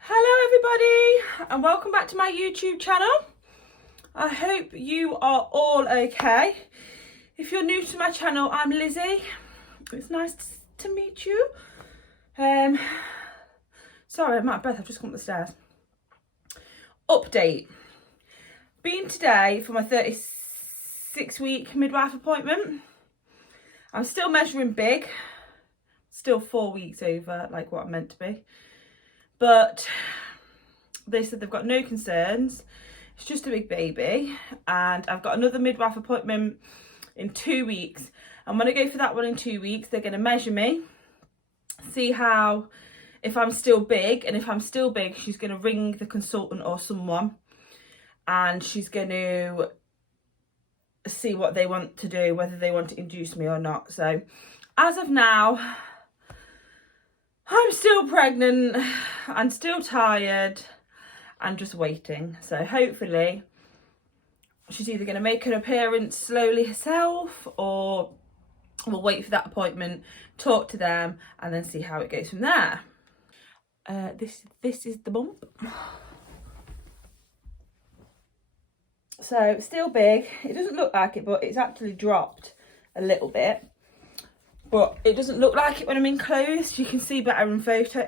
Hello everybody and welcome back to my YouTube channel. I hope you are all okay. If you're new to my channel, I'm Lizzie. It's nice to meet you. Sorry, I'm out of breath, I've just come up the stairs. Update. Been today for my 36-week midwife appointment. I'm still measuring big. Still 4 weeks over like what I'm meant to be. But they said they've got no concerns. It's just a big baby. And I've got another midwife appointment in 2 weeks. And when I go for that one in 2 weeks, they're going to measure me, see if I'm still big. And if I'm still big, she's going to ring the consultant or someone. And she's going to see what they want to do, whether they want to induce me or not. So as of now, I'm still pregnant and still tired and just waiting. So hopefully she's either going to make an appearance slowly herself, or we'll wait for that appointment, talk to them, and then see how it goes from there. This is the bump. So still big. It doesn't look like it, but it's actually dropped a little bit. But it doesn't look like it when I'm in clothes. You can see better in photo.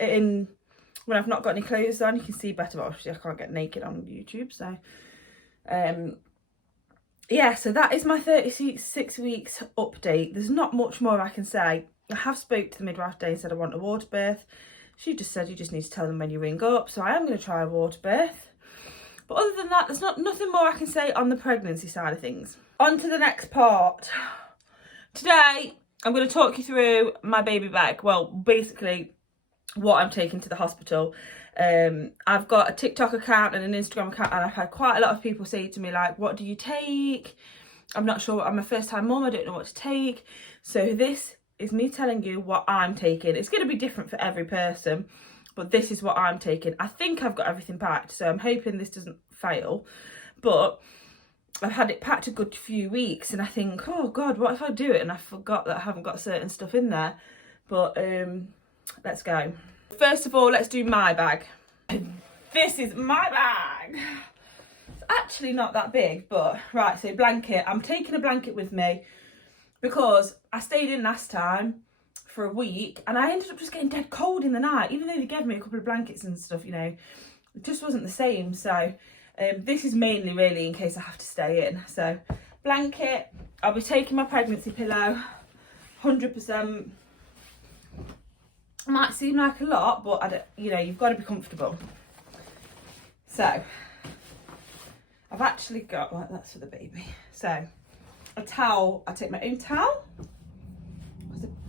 When I've not got any clothes on, you can see better. But obviously I can't get naked on YouTube. So, yeah. So that is my 36 weeks update. There's not much more I can say. I have spoke to the midwife today and said I want a water birth. She just said you just need to tell them when you ring up. So I am going to try a water birth. But other than that, there's nothing more I can say on the pregnancy side of things. On to the next part. Today, I'm going to talk you through my baby bag. Well, basically, what I'm taking to the hospital. I've got a TikTok account and an Instagram account, and I've had quite a lot of people say to me, like, what do you take? I'm not sure. I'm a first-time mum. I don't know what to take. So this is me telling you what I'm taking. It's going to be different for every person, but this is what I'm taking. I think I've got everything packed, so I'm hoping this doesn't fail. But I've had it packed a good few weeks, and I think, oh God, what if I do it and I forgot that I haven't got certain stuff in there? But let's go. First of all, let's do my bag. This is my bag. It's actually not that big, but right, so blanket. I'm taking a blanket with me because I stayed in last time for a week and I ended up just getting dead cold in the night, even though they gave me a couple of blankets and stuff, you know, it just wasn't the same. So this is mainly really in case I have to stay in. So blanket, I'll be taking my pregnancy pillow, 100%. Might seem like a lot, but I don't, you know, you've got to be comfortable. So I've actually got, well, that's for the baby. So a towel, I take my own towel.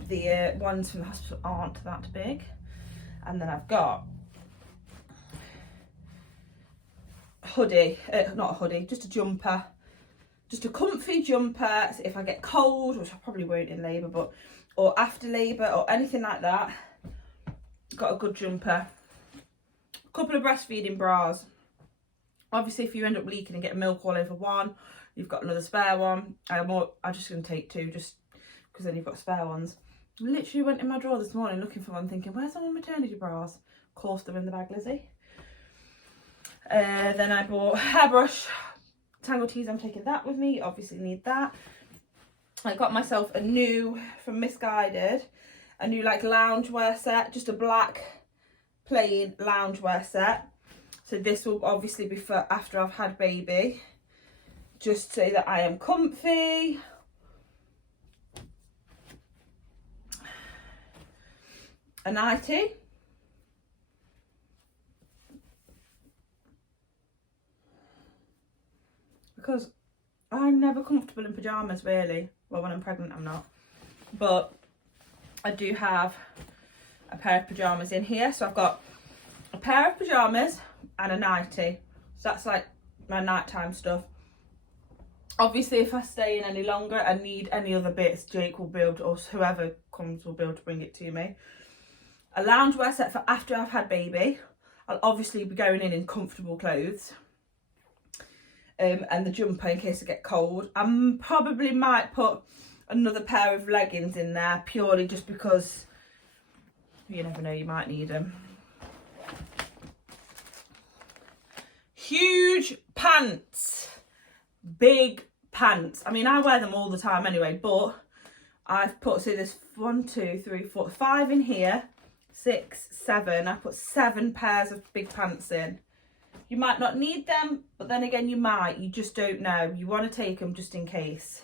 The ones from the hospital aren't that big. And then I've got hoodie, not a hoodie, just a jumper, just a comfy jumper. So if I get cold, which I probably won't in labour, but or after labour or anything like that, got a good jumper. A couple of breastfeeding bras. Obviously, if you end up leaking and get milk all over one, you've got another spare one. I'm just going to take two, just because then you've got spare ones. I literally went in my drawer this morning looking for one, thinking, where's all my maternity bras? Of course, they're in the bag, Lizzie. Then I bought a hairbrush, Tangle Tees, I'm taking that with me, obviously need that. I got myself a new, from Misguided, a new like loungewear set, just a black plain loungewear set. So this will obviously be for after I've had baby, just so that I am comfy. A nightie. Because I'm never comfortable in pyjamas, really. Well, when I'm pregnant, I'm not. But I do have a pair of pyjamas in here. So I've got a pair of pyjamas and a nightie. So that's like my nighttime stuff. Obviously, if I stay in any longer and need any other bits, Jake will be able to, or whoever comes will be able to bring it to me. A loungewear set for after I've had baby. I'll obviously be going in comfortable clothes. And the jumper in case I get cold. I probably might put another pair of leggings in there, purely just because you never know, you might need them. huge pants, big pants. I mean, I wear them all the time anyway, but I've put, so there's 1, 2, 3, 4, 5 in here, 6, 7. I put 7 pairs of big pants in. You might not need them, but then again you might, you just don't know. You want to take them just in case.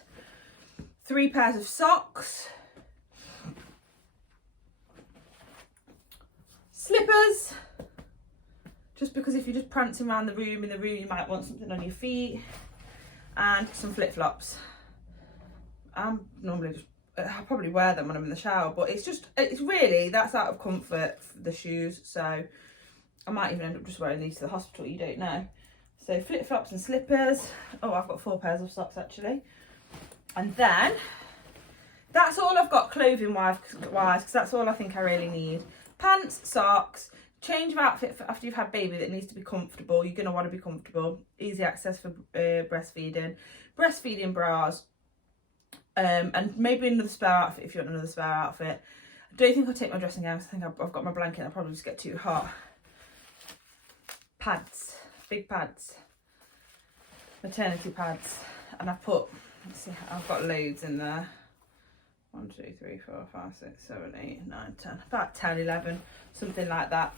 3 pairs of socks. Slippers. Just because if you're just prancing around the room, you might want something on your feet. And some flip-flops. I'm normally just, I probably wear them when I'm in the shower, but it's really, that's out of comfort for the shoes. So I might even end up just wearing these to the hospital, you don't know. So flip-flops and slippers. Oh, I've got 4 pairs of socks actually. And then, that's all I've got clothing-wise, because that's all I think I really need. Pants, socks, change of outfit for after you've had baby that needs to be comfortable. You're going to want to be comfortable. Easy access for breastfeeding. Breastfeeding bras. And maybe another spare outfit if you want another spare outfit. I don't think I'll take my dressing gown because I think I've got my blanket and I'll probably just get too hot. Pads. Big pads. Maternity pads. And I've put, let's see, I've got loads in there. 1, 2, 3, 4, 5, 6, 7, 8, 9, 10. About 10, 11. Something like that.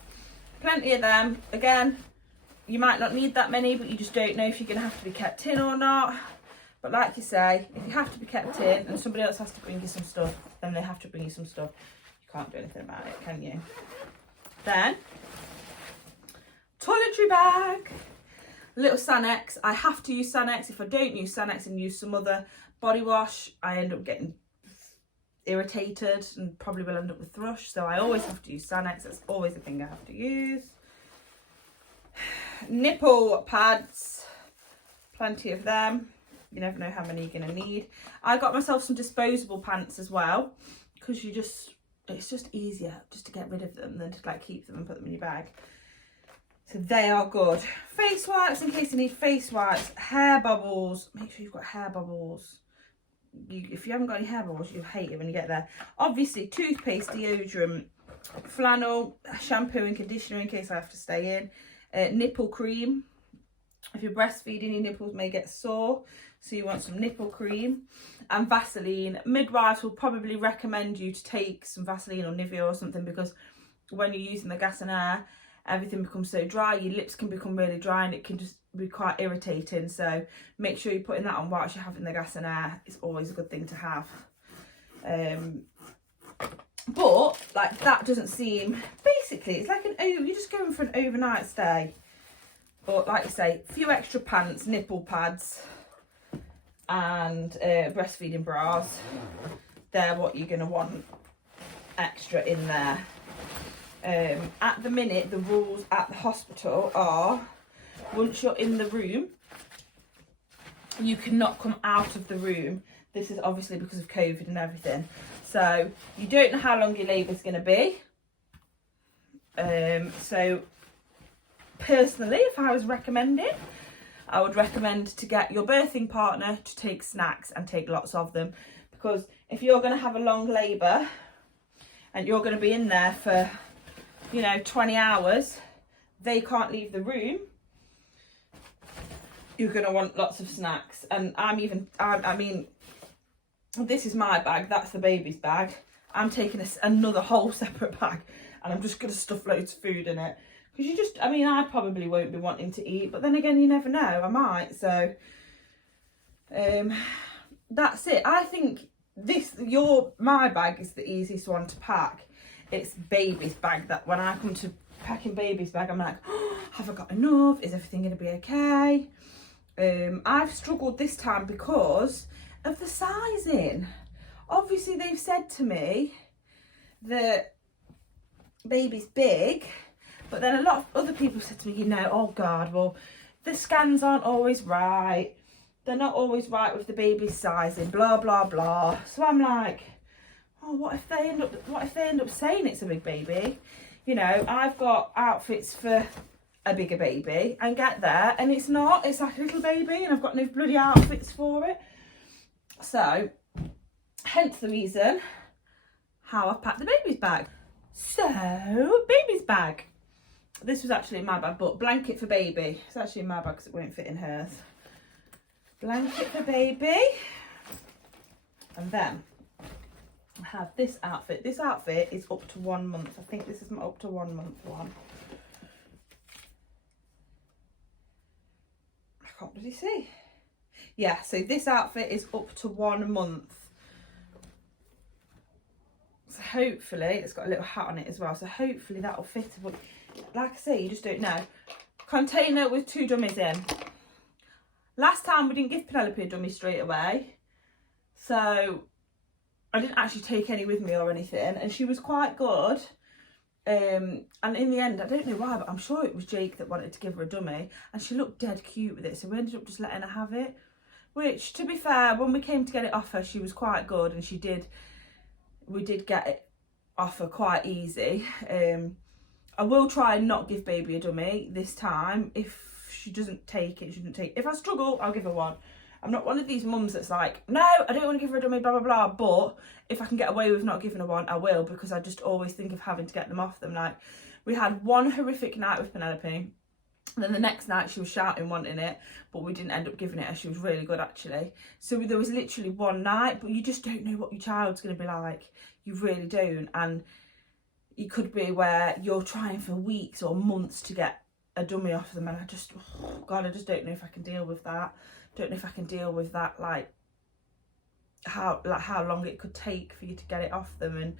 Plenty of them. Again, you might not need that many, but you just don't know if you're going to have to be kept in or not. But like you say, if you have to be kept in and somebody else has to bring you some stuff, then they have to bring you some stuff. You can't do anything about it, can you? Then, toiletry bag. Little Sanex. I have to use Sanex. If I don't use Sanex and use some other body wash, I end up getting irritated and probably will end up with thrush. So I always have to use Sanex. That's always the thing I have to use. Nipple pads. Plenty of them. You never know how many you're going to need. I got myself some disposable pants as well, because it's just easier just to get rid of them than to like keep them and put them in your bag. So they are good. Face wipes in case you need face wipes. Hair bubbles. Make sure you've got hair bubbles. If you haven't got any hair bubbles, you'll hate it when you get there. Obviously, toothpaste, deodorant, flannel, shampoo and conditioner in case I have to stay in. Nipple cream. If you're breastfeeding, your nipples may get sore, so you want some nipple cream. And Vaseline. Midwives will probably recommend you to take some Vaseline or Nivea or something, because when you're using the gas and air, everything becomes so dry, your lips can become really dry and it can just be quite irritating. So make sure you're putting that on whilst you're having the gas and air. It's always a good thing to have. But like that doesn't seem, basically it's like you're just going for an overnight stay. But like I say, a few extra pants, nipple pads and breastfeeding bras. They're what you're going to want extra in there. At the minute, the rules at the hospital are, once you're in the room, you cannot come out of the room. This is obviously because of COVID and everything. So you don't know how long your labour is going to be. So personally, if I was recommending, I would recommend to get your birthing partner to take snacks and take lots of them. Because if you're going to have a long labour and you're going to be in there for, 20 hours, they can't leave the room, you're going to want lots of snacks. And I mean, this is my bag, that's the baby's bag. I'm taking another whole separate bag and I'm just going to stuff loads of food in it. Because I probably won't be wanting to eat, but then again, you never know, I might. So, that's it. I think my bag is the easiest one to pack. It's baby's bag that when I come to packing baby's bag, I'm like, oh, have I got enough? Is everything going to be okay? I've struggled this time because of the sizing. Obviously, they've said to me that baby's big, but then a lot of other people said to me, oh God, well, the scans aren't always right. They're not always right with the baby's sizing, blah, blah, blah. So I'm like, oh, what if they end up saying it's a big baby? I've got outfits for a bigger baby and get there and it's not, it's like a little baby and I've got no bloody outfits for it. So, hence the reason how I've packed the baby's bag. So, baby's bag. this was actually in my bag, but blanket for baby. It's actually in my bag because it won't fit in hers. Blanket for baby. And then I have this outfit. This outfit is up to 1 month. I think this is my up to 1 month one. I can't really see. Yeah, so this outfit is up to 1 month. So hopefully, it's got a little hat on it as well. So hopefully that'll fit. But like I say, you just don't know. Container with 2 dummies in. Last time we didn't give Penelope a dummy straight away. So I didn't actually take any with me or anything, and she was quite good. And in the end, I don't know why, but I'm sure it was Jake that wanted to give her a dummy, and she looked dead cute with it, so we ended up just letting her have it. Which, to be fair, when we came to get it off her, she was quite good, and we did get it off her quite easy. I will try and not give baby a dummy this time. If she doesn't take it, she doesn't take it. If I struggle, I'll give her one. I'm not one of these mums that's like, no, I don't want to give her a dummy, blah, blah, blah. But if I can get away with not giving her one, I will, because I just always think of having to get them off them. Like, we had one horrific night with Penelope. And then the next night she was shouting, wanting it, but we didn't end up giving it her. She was really good, actually. So there was literally one night, but you just don't know what your child's going to be like. You really don't. And it could be where you're trying for weeks or months to get a dummy off them. And I just, oh God, I just don't know if I can deal with that. Don't know if I can deal with that, like how long it could take for you to get it off them. And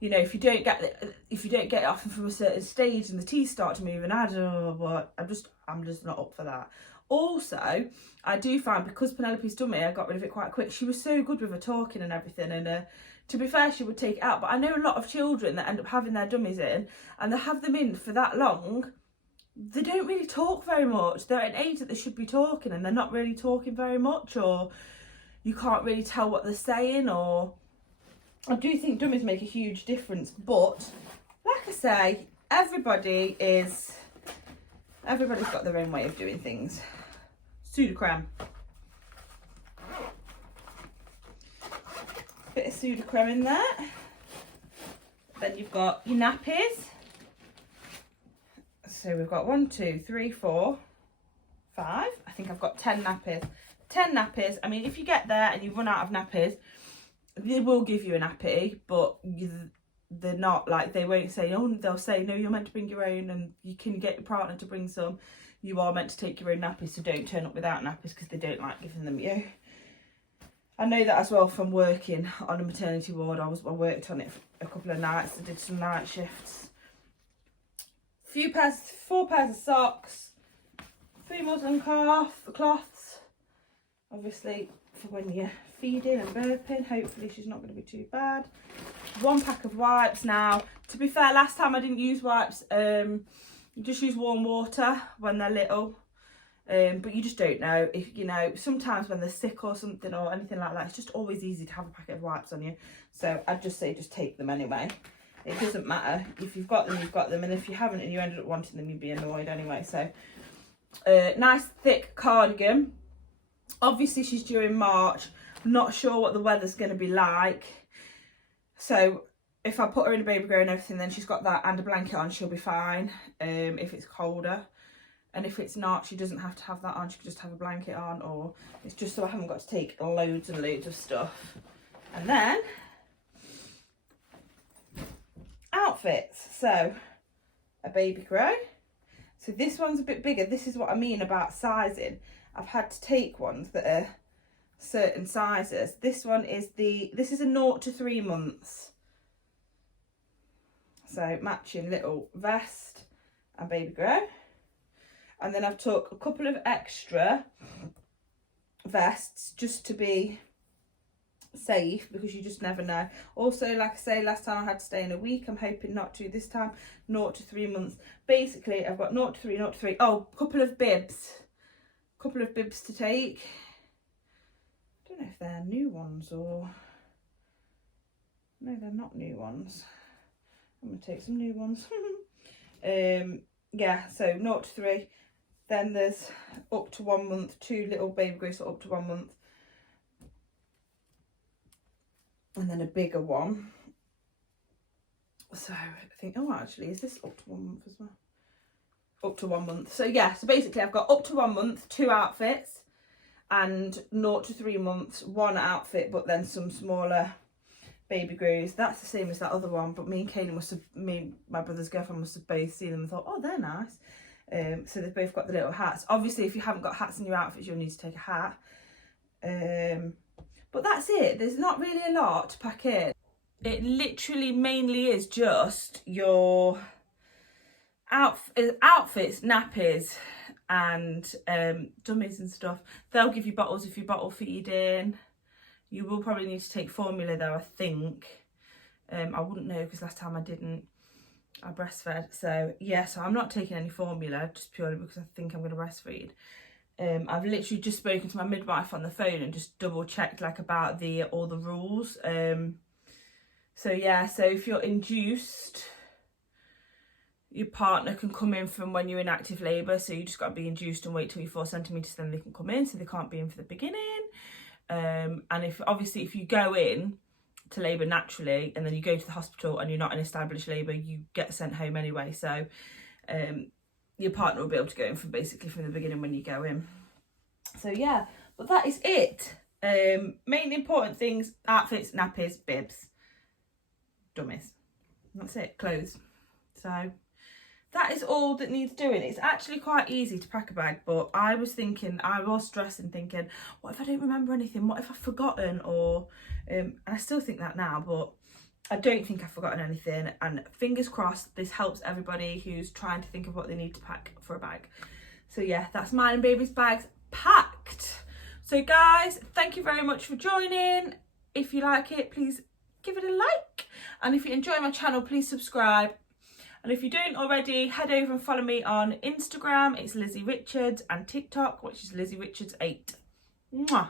you know, if you don't get it off them from a certain stage and the teeth start to move, and I don't know what, I'm just not up for that. Also, I do find, because Penelope's dummy, I got rid of it quite quick. She was so good with her talking and everything, and to be fair, she would take it out. But I know a lot of children that end up having their dummies in, and they have them in for that long. They don't really talk very much. They're at an age that they should be talking, and they're not really talking very much, or you can't really tell what they're saying. Or I do think dummies make a huge difference, but like I say, everybody's got their own way of doing things. Sudocrem. Bit of Sudocrem in there. Then you've got your nappies. So we've got 1, 2, 3, 4, 5. I think I've got 10 nappies. 10 nappies. I mean, if you get there and you run out of nappies, they will give you a nappy, but they're not like, they won't say, oh, they'll say, no, you're meant to bring your own, and you can get your partner to bring some. You are meant to take your own nappies, so don't turn up without nappies, because they don't like giving them you. I know that as well from working on a maternity ward. I worked on it for a couple of nights. I did some night shifts. 4 pairs of socks, 3 muslin cloths, obviously for when you're feeding and burping. Hopefully she's not going to be too bad. 1 pack of wipes. Now, to be fair, last time I didn't use wipes. You just use warm water when they're little, but you just don't know. If you know, sometimes when they're sick or something or anything like that, it's just always easy to have a packet of wipes on you. So I'd just say just take them anyway. It doesn't matter. If you've got them, you've got them. And if you haven't and you ended up wanting them, you'd be annoyed anyway. So, nice thick cardigan. Obviously, she's due in March. I'm not sure what the weather's going to be like. So, if I put her in a baby grow and everything, then she's got that and a blanket on, she'll be fine. If it's colder. And if it's not, she doesn't have to have that on. She can just have a blanket on. Or it's just so I haven't got to take loads and loads of stuff. And then outfits. So a baby grow. So this one's a bit bigger. This is what I mean about sizing. I've had to take ones that are certain sizes. This one is this is a 0 to 3 months. So matching little vest and baby grow. And then I've took a couple of extra vests just to be safe, because you just never know. Also, like I say, last time I had to stay in a week. I'm hoping not to this time. 0 to 3 months. Basically, I've got 0 to 3, 0 to 3. Oh, couple of bibs to take. I don't know if they're new ones or no, they're not new ones. I'm gonna take some new ones. Yeah, so 0 to 3. Then there's up to 1 month, 2 little baby grows up to 1 month. And then a bigger one. So I think, oh, actually, is this up to 1 month as well? up to 1 month. So yeah, so basically I've got up to 1 month, 2 outfits, and 0 to 3 months, 1 outfit, but then some smaller baby grows. That's the same as that other one, but me and Kaylee must have, my brother's girlfriend must have both seen them and thought, oh, they're nice. So they've both got the little hats. Obviously, if you haven't got hats in your outfits, you'll need to take a hat. But that's it. There's not really a lot to pack in. It literally mainly is just your outfits, nappies, and dummies and stuff. They'll give you bottles if you're bottle feeding. You will probably need to take formula though, I think. I wouldn't know because last time I didn't. I breastfed. So yeah, so I'm not taking any formula just purely because I think I'm going to breastfeed. I've literally just spoken to my midwife on the phone and just double checked like about all the rules. So yeah, so if you're induced, your partner can come in from when you're in active labour. So you just got to be induced and wait till you're 4 centimetres, then they can come in. So they can't be in for the beginning. And if you go in to labour naturally and then you go to the hospital and you're not in established labour, you get sent home anyway. So your partner will be able to go in from the beginning when you go in. So yeah, but that is it. Main important things: outfits, nappies, bibs, dummies. That's it. Clothes. So that is all that needs doing. It's actually quite easy to pack a bag, but I was stressing, thinking, what if I don't remember anything? What if I've forgotten? Or and I still think that now, but I don't think I've forgotten anything. And fingers crossed, this helps everybody who's trying to think of what they need to pack for a bag. So yeah, that's mine and baby's bags packed. So guys, thank you very much for joining. If you like it, please give it a like. And if you enjoy my channel, please subscribe. And if you don't already, head over and follow me on Instagram. It's Lizzyrichards, and TikTok, which is Lizzyrichards8. Mwah.